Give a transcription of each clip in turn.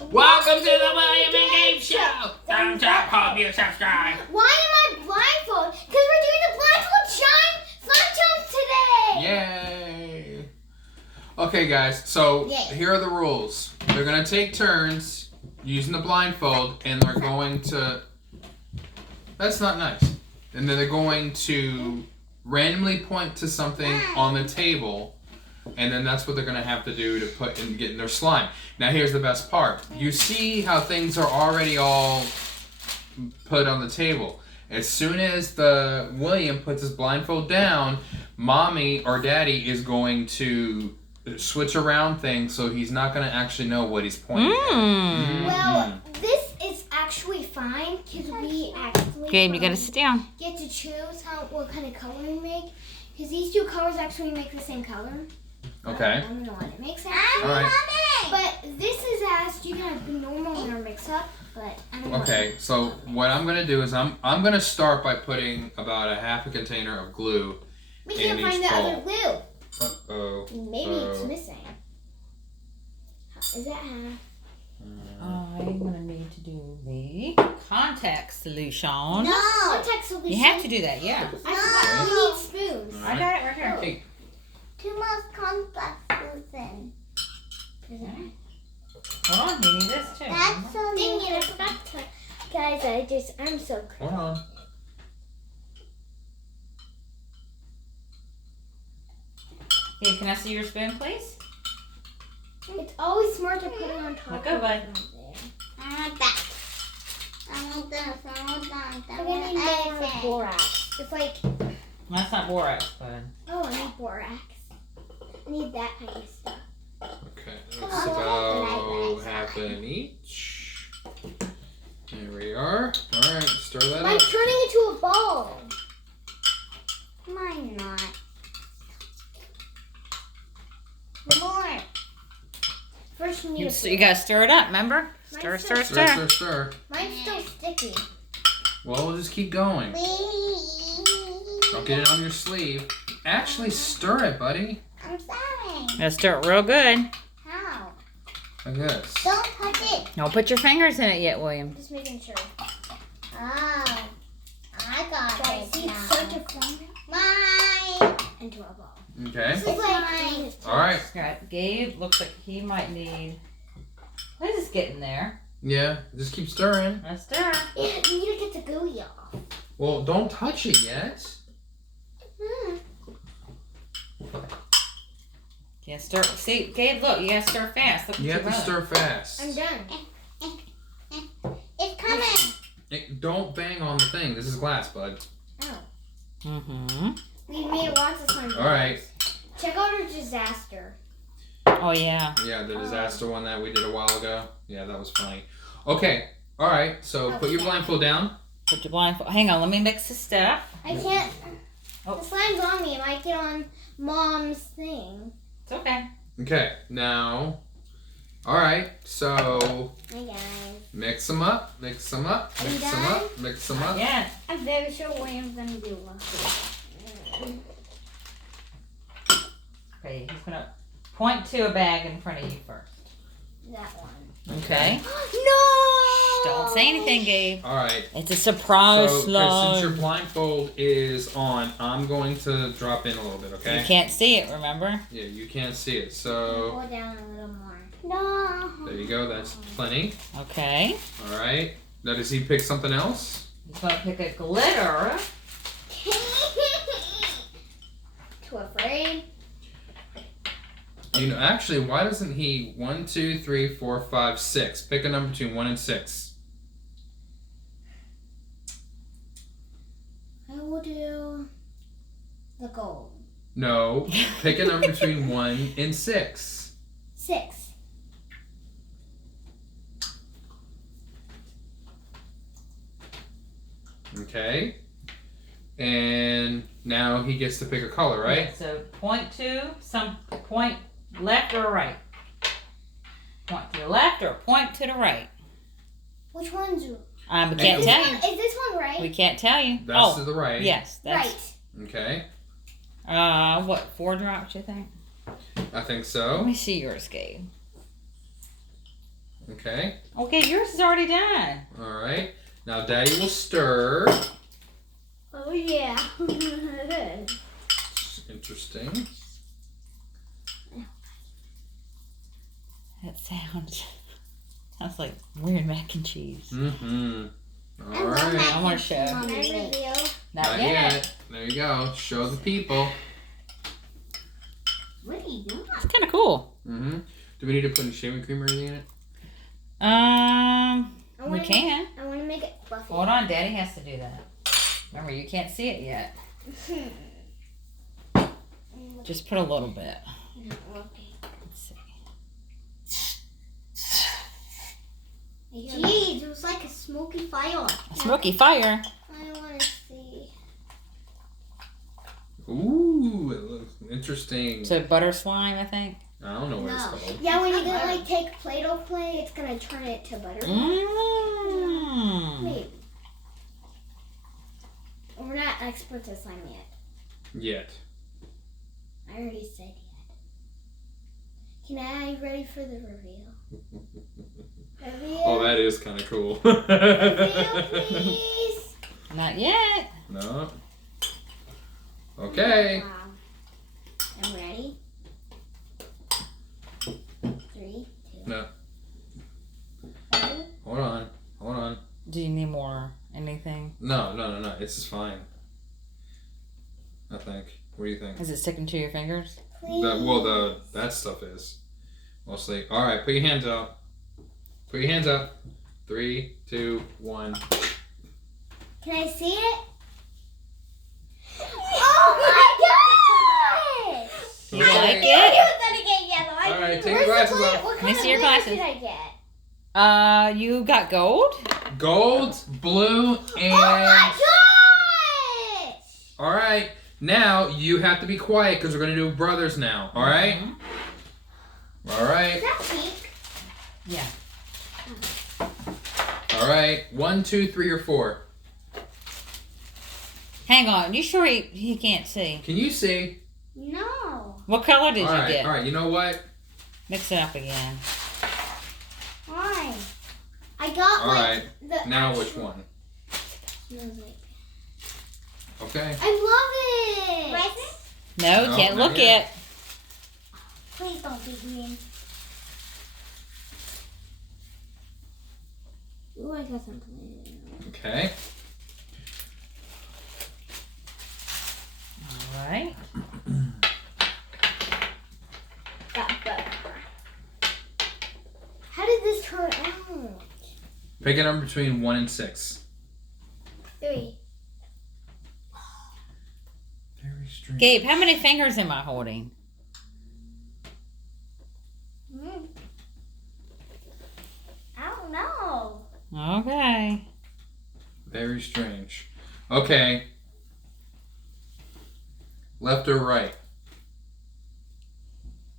Welcome to the William and Gabe Show. Thumbs up, hope you subscribe. Why am I blindfolded? Because we're doing the blindfold slime today. Yay! Okay, guys. So Yay. Here are the rules. They're gonna take turns using the blindfold, and they're going to. That's not nice. And then they're going to randomly point to something on the table. And then that's what they're going to have to do to put and get in their slime. Now here's the best part. You see how things are already all put on the table. As soon as the William puts his blindfold down, mommy or daddy is going to switch around things so he's not going to actually know what he's pointing at. Well, this is actually fine because we actually Gabe, you gotta sit down. get to choose what kind of color we make. Because these two colors actually make the same color. Okay. I don't know what it makes actually. All right. But this is asked, you can have normal or mix up, but I don't know. Okay, so what I'm going to do is I'm going to start by putting about a half a container of glue We can't in find each the bowl. other glue. Uh-oh. Maybe it's missing. Is that half? I'm gonna need to do the contact solution. Contact solution. You have to do that, yeah. I forgot. We need spoons. All I got it right here. Hey, Too much contact solution. Hold on, you need this too. That's so dang it, I forgot to. Guys, I'm so crazy. hold on. Gabe, can I see your spoon, please? It's always smart to put it on top. Look over. I want that. I want this. I want that. I'm gonna need more borax. It's like, That's not borax, bud. oh, I need borax. I need that kind of stuff. Okay, that's about half an each. There we are. All right, stir that up. Mine's turning into a ball. Mine not. More. First, you need You gotta stir it up, remember? Stir, Mine's stir, Stir, stir. stir, stir. Mine's still sticky. Well, we'll just keep going. Don't get it on your sleeve. Actually, stir it, buddy. I'm sorry. Gotta stir it real good. How? Like this. Don't touch it. Don't put your fingers in it yet, William. Just making sure. Oh, I got it. See, it's starting to form mine into a ball. Okay. This is like All right. Alright, Gabe looks like he might need. Let's just get in there. Yeah, just keep stirring. Let's stir. Yeah, you need to get the gooey off. Well, don't touch it yet. Yeah, stir. See, Gabe, look, you gotta stir fast. Look at You your have to stir fast. I'm done. It's coming. Don't bang on the thing. This is glass, bud. Oh. Mm-hmm. We made lots of slime. All right. Check out our disaster. Oh, yeah. Yeah, the disaster one that we did a while ago. Yeah, that was funny. Okay. All right. So put your blindfold down. Put your blindfold. Hang on, let me mix this stuff. I can't. Oh. The slime's on me. It might get on Mom's thing. It's okay. Okay. Now. All right. So Hi guys. mix them up. Mix them up. Are you Mix them done? up. Mix them up. Yeah. I'm very sure William's gonna do one. Okay, he's gonna point to a bag in front of you first. That one. Okay. No! Don't say anything, Gabe. All right. It's a surprise So since your slime. blindfold is on, I'm going to drop in a little bit. Okay. You can't see it, remember? Yeah, you can't see it. So Go down a little more. No. there you go. That's plenty. Okay. All right. Now does he pick something else? He's gonna pick a glitter. Too afraid. You know, actually, why doesn't he 1, 2, 3, 4, 5, 6? Pick a number between 1 and 6. I will do the gold. No, pick a number between 1 and 6. 6. Okay. And now he gets to pick a color, right? Yeah, so point left or right. Point to the left or point to the right. Which one's? We can't tell you. Is this one right? We can't tell you. That's to the right. Yes, that's Right. Okay. What, 4 drops, you think? I think Let so. me see yours, Gabe. Okay. Okay, yours is already done. All right. Now Daddy will stir. Oh yeah. Interesting. That sounds like weird mac and cheese. Mm-hmm. I All love right. mac I want and to show. cheese. Can I reveal? Not yet. There you go. Show the people. What are you doing? It's kind of cool. Mm-hmm. Do we need to put any shaving cream or anything in it? We can. I want to make it fluffy. Hold on, Daddy has to do that. Remember, you can't see it yet. Just put a little bit. Okay. Let's see. Jeez, it was like a smoky fire. A smoky fire. I want to see. Ooh, it looks interesting. So butter slime, I think. I don't know what it's called. Yeah, when you go like take Play-Doh clay, it's gonna turn it to butter. Mmm. Maybe. We're not experts at slime yet. Yet. I already said yet. Can I ready for the reveal? Reveal. Oh, that is kind of cool. Reveal, please. Not yet. No. Okay. I'm ready. 3, 2. No. Ready? Hold on. Hold on. Do you need more anything? No. This is fine. I think. What do you think? Is it sticking to your fingers? Please. That stuff is mostly. All right. Put your hands up. Put your hands up. 3, 2, 1. Can I see it? Oh my gosh! Do you like I it? knew it was gonna get yellow. All right, take your glasses off. What Let kind me of see your glitter glasses. did I get? You got gold? Gold, blue, and. Oh my gosh! All right. Now you have to be quiet because we're gonna do brothers now. All right. All right. Is that pink? Yeah. All right. 1, 2, 3, or 4. Hang on. You sure he can't see? Can you see? No. What color did All you right. get? All right. You know what? Mix it up again. Why? I got All like right. the. Now actual- which one? Smells like- Okay. I love it. Right? No, No, can't not look yet. it. Please don't be green. Ooh, I got something. Okay. All right. Got butter. How did this turn out? Pick a number between 1 and 6. 3. Very strange. Gabe, how many fingers am I holding? I don't know. Okay. Very strange. Okay. Left or right?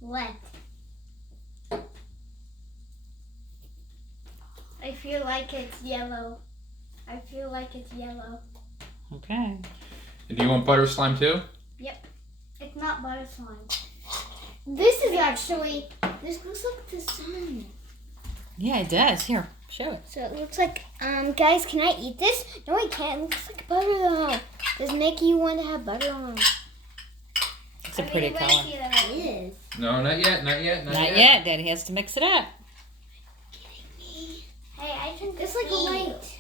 Left. I feel like it's yellow. I feel like it's yellow. Okay. And do you want butter slime too? It's not butter slime. This is actually. This looks like the sun. Yeah, it does. Here, show it. So it looks like. Guys, can I eat this? No, I can't. It looks like butter though. Does it make you want to have butter on? It's a pretty color. It is. No, not yet. Not yet. Not yet. Daddy has to mix it up. Hey, I can. It's like light.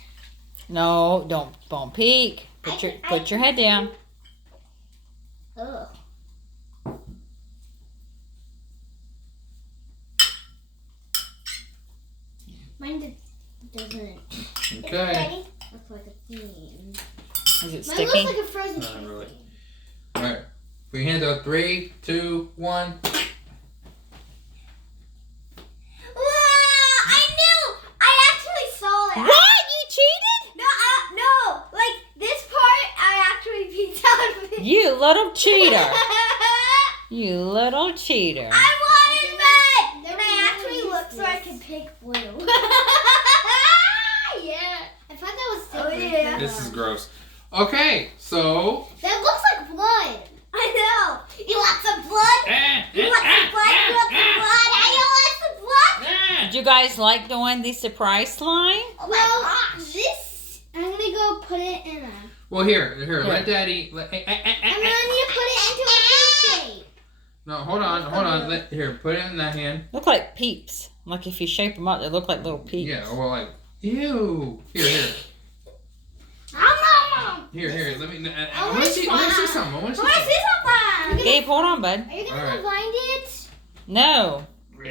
No, don't peek. Put your head down. Ugh. Mine doesn't. Okay. Ready? Looks like a theme. Is it Mine sticky? looks like a frozen Not cake really. theme. All right. Put your hands up. 3, 2, 1. I knew! I actually saw it. What? You cheated? No, like this part I actually peeked out of it. You little cheater. You little cheater. I wanted red! And I actually looked so I could pick blue. Yeah. I thought that was so yeah. This is gross. Okay, so. That looks like blood. I know. You want some blood? You want some blood? You want some blood? I want some blood. Did you guys like doing the surprise slime? Oh well, this I'm gonna go put it in a. Well, here. Let Daddy. I'm gonna need to put it into a pea shape. No, hold on. Here, put it in that hand. Look like peeps. Like if you shape them up, they look like little peeps. Yeah. Well, like, ew. Here. Here. Let me. I want to see something. I want to see something. Gabe, hold on, bud. Are you gonna blind it? No. Let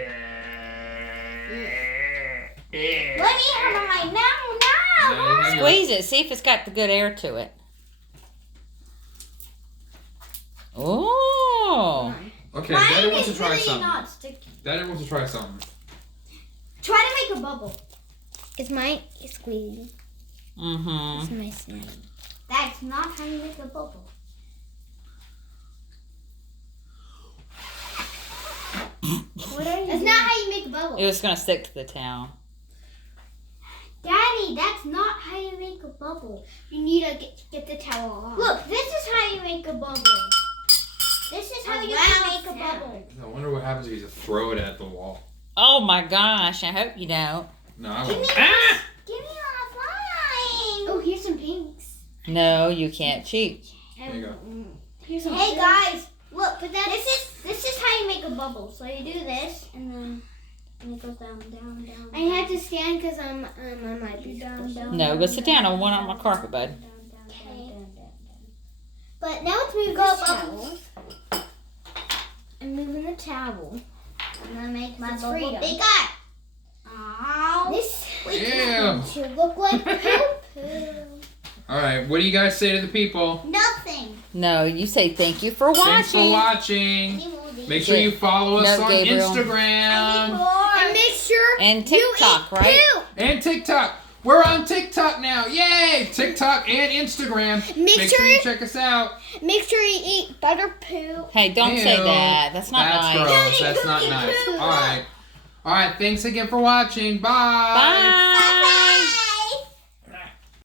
me have it right now. Squeeze it. See if it's got the good air to it. Oh. Okay, Mine Daddy wants to is try really something. not sticky. Daddy wants to try something. Try to make a bubble. Is mine squeezing? Mm-hmm. That's my snap. That's not how you make a bubble. That's not how you make a bubble. It was gonna stick to the towel. Daddy, that's not how you make a bubble. You need to get the towel off. Look, this is how you make a bubble. This is how you make a bubble. I wonder what happens if you just throw it at the wall. Oh my gosh! I hope you don't. No, I Give won't. me Give me all slime. Oh, here's some pinks. No, you can't cheat. There you go. Here's some pinks. Guys, look. But this is how you make a bubble. So you do this, and then it goes down. I have to stand because I might be down. No, go sit down on one on my carpet, bud. Okay. But now let's move this towel. I'm moving the towel. I'm gonna make my bubble bigger. Ow. This should look like poo-poo. All right, what do you guys say to the people? Nothing. No, you say thank you for watching. Thanks for watching. Make sure you follow us on Gabriel. Instagram. And make sure And TikTok, right? And TikTok. We're on TikTok now. Yay! TikTok and Instagram. Make sure you check us out. Make sure you eat butter poo. Hey, don't say that. That's not nice. Gross. That's not nice. All right. Thanks again for watching. Bye. Bye. Bye.